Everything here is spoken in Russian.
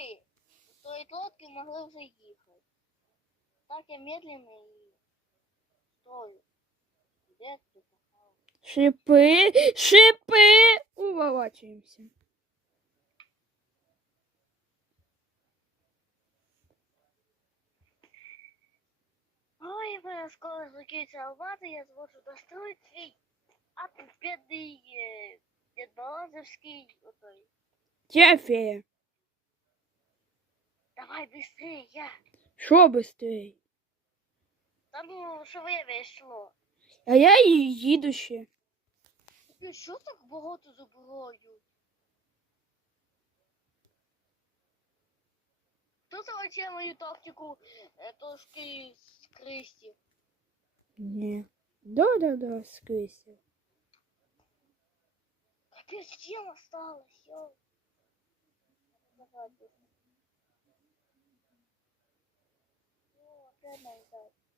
смотри, з тої лодки могли вже їхати. Так я медленно і стою. Де ти попав? Шипи, шипи! Уворачуємося. Ой, моя скоро закінчиться алмази, я зможу достроить свій атомпедний е, Дед Балазовський отой. Я фея. Давай быстрее, я. Що быстрей? Та ну, що время йшло. А я і їду ще. Ти що так багато забираю? Хто завачає мою тактику е, трошки скристів? Ні. Да-да-да, скрися. Капец, чем осталось, ё? Давай, Cái.